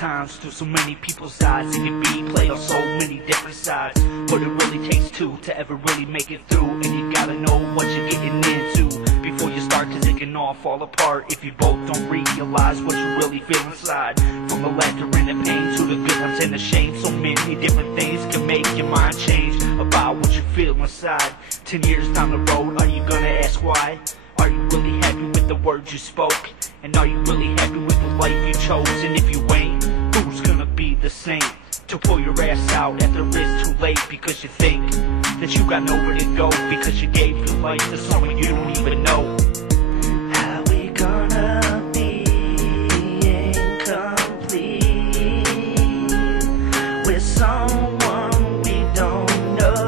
times through so many people's eyes. It can be played on so many different sides, but it really takes two to ever really make it through. And you gotta know what you're getting into before you start, cause it can all fall apart if you both don't realize what you really feel inside. From the laughter and the pain to the good ones and the shame, so many different things can make your mind change about what you feel inside. 10 years down the road, are you gonna ask why? Are you really happy with the words you spoke? And are you really happy with the life you chose? And if you ain't, who's gonna be the same to pull your ass out after it's too late? Because you think that you got nowhere to go, because you gave your life to someone you don't even know. How we gonna be incomplete with someone we don't know?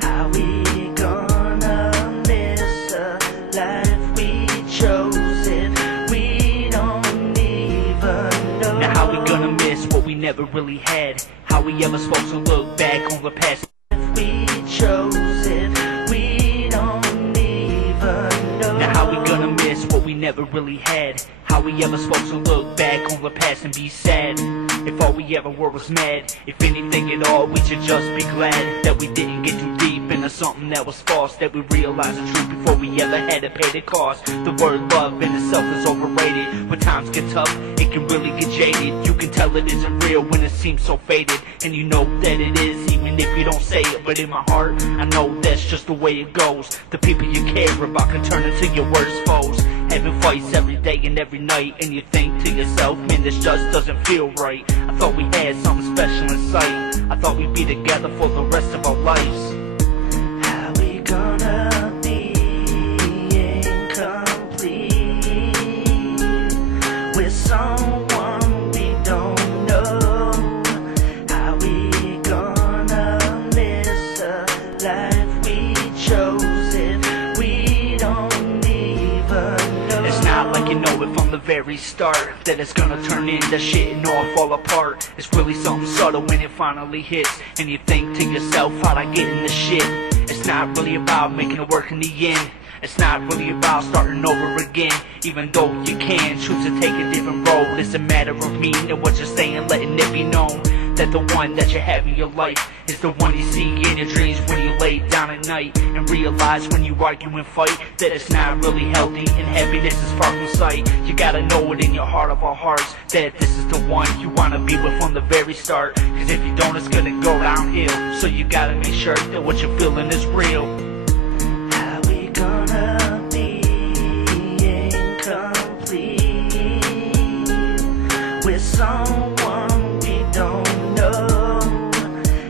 How we gonna miss the life we chose if we don't even know? Now how we gonna miss what we never really had? How we ever supposed to look back on the past? If we chose it, we don't even know. Now how we gonna miss what we never really had? How we ever supposed to look back on the past and be sad? If all we ever were was mad, if anything at all, we should just be glad that we didn't get too deep into something that was false, that we realized the truth before we ever had to pay the cost. The word love in itself is overrated. When times get tough, it can really get jaded. You can tell it isn't real when it seems so faded, and you know that it is even if you don't say it. But in my heart, I know that's just the way it goes. The people you care about can turn into your worst foes, having fights every day and every night, and you think to yourself, man, this just doesn't feel right. I thought we had something special in sight. I thought we'd be together for the rest of our lives. How we gonna be incomplete with someone we don't know? How we gonna miss a life we chose if we don't even know? It's not like you know it from the very start that it's gonna turn into shit and all fall apart. It's really something subtle when it finally hits, and you think to yourself, how'd I get in this shit? It's not really about making it work in the end. It's not really about starting over again. Even though you can choose to take a different road, it's a matter of meaning what you're saying, letting it be known that the one that you have in your life is the one you see in your dreams when you lay down at night, and realize when you argue and fight that it's not really healthy and happiness is far from sight. You gotta know it in your heart of all hearts that this is the one you wanna be with from the very start, cause if you don't, it's gonna go downhill. So you gotta make sure that what you're feeling is real. How we gonna be incomplete with someone we don't know?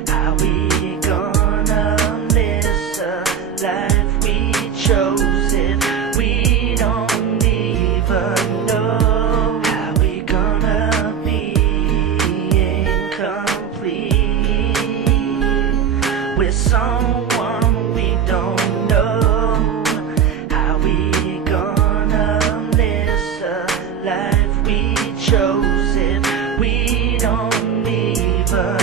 How we gonna miss a life we chose if we don't even know? How we gonna be incomplete with someone we don't know? How we gonna miss a life we chose if we don't even